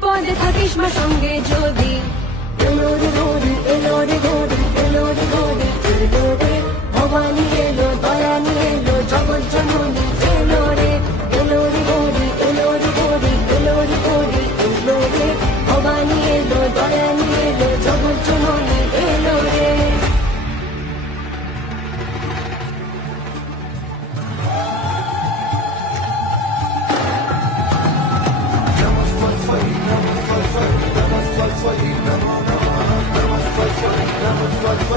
বিপদে থাকিস মা সঙ্গে যদি। এলো রে গৌরী, এলো রে গৌরী, এলো রে গৌরী, এলো রে ভবানী এলো, দয়া নিয়ে এলো, জগৎ জননী এলো রে। এলো রে গৌরী, এলো রে গৌরী, এলো রে গৌরী, এলো রে ভবানী এলো, দয়া নিয়ে এলো, জগৎ জননী এলো রে। Namaste.